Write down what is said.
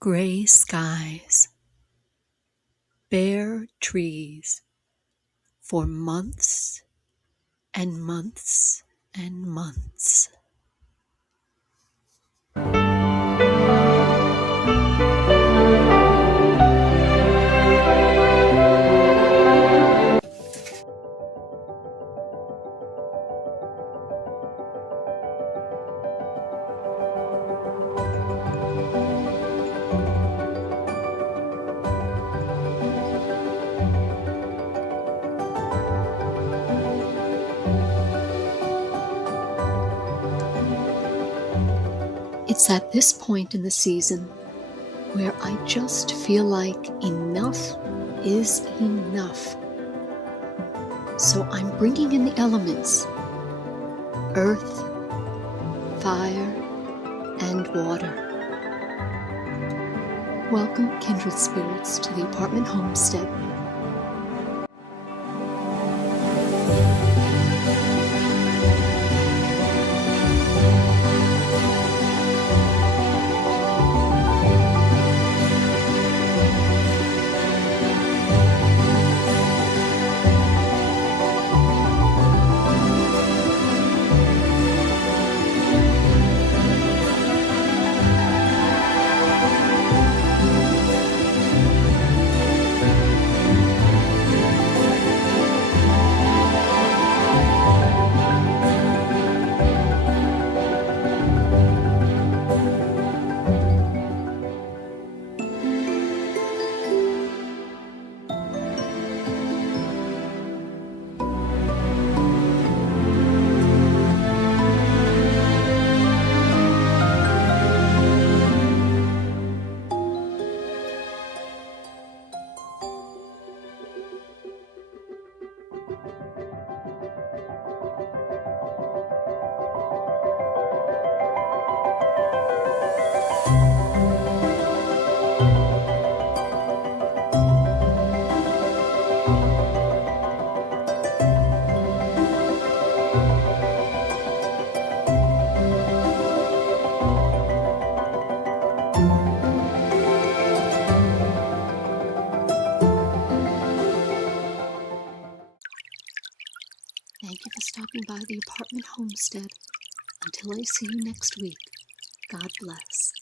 Gray skies, bare trees for months and months and months. It's at this point in the season where I just feel like enough is enough. So I'm bringing in the elements: earth, fire, and water. Welcome, Kindred Spirits, to the apartment homestead. Thank you for stopping by the apartment homestead. Until I see you next week, God bless.